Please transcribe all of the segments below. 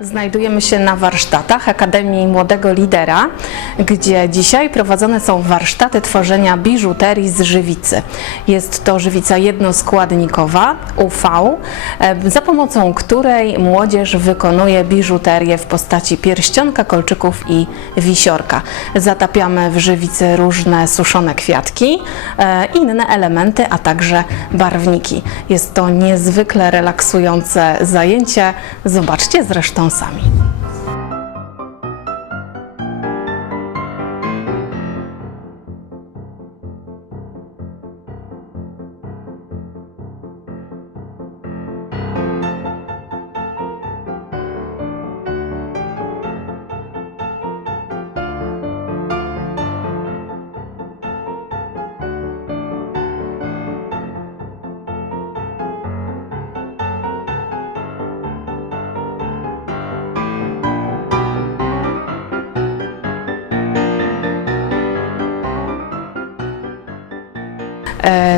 Znajdujemy się na warsztatach Akademii Młodego Lidera, gdzie dzisiaj prowadzone są warsztaty tworzenia biżuterii z żywicy. Jest to żywica jednoskładnikowa UV, za pomocą której młodzież wykonuje biżuterię w postaci pierścionka, kolczyków i wisiorka. Zatapiamy w żywicy różne suszone kwiatki, e, inne elementy, a także barwniki. Jest to niezwykle relaksujące zajęcie. Zobaczcie zresztą Sammy.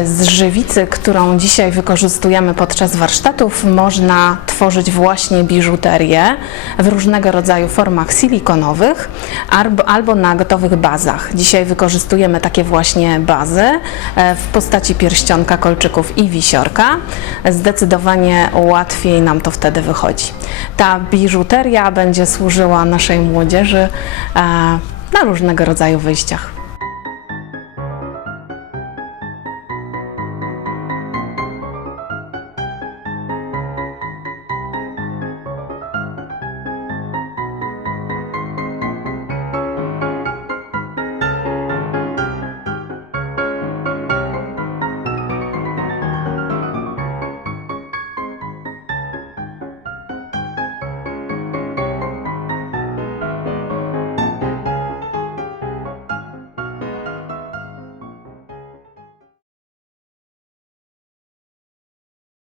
Z żywicy, którą dzisiaj wykorzystujemy podczas warsztatów, można tworzyć właśnie biżuterię w różnego rodzaju formach silikonowych albo, albo na gotowych bazach. Dzisiaj wykorzystujemy takie właśnie bazy e, w postaci pierścionka, kolczyków i wisiorka. Zdecydowanie łatwiej nam to wtedy wychodzi. Ta biżuteria będzie służyła naszej młodzieży e, na różnego rodzaju wyjściach.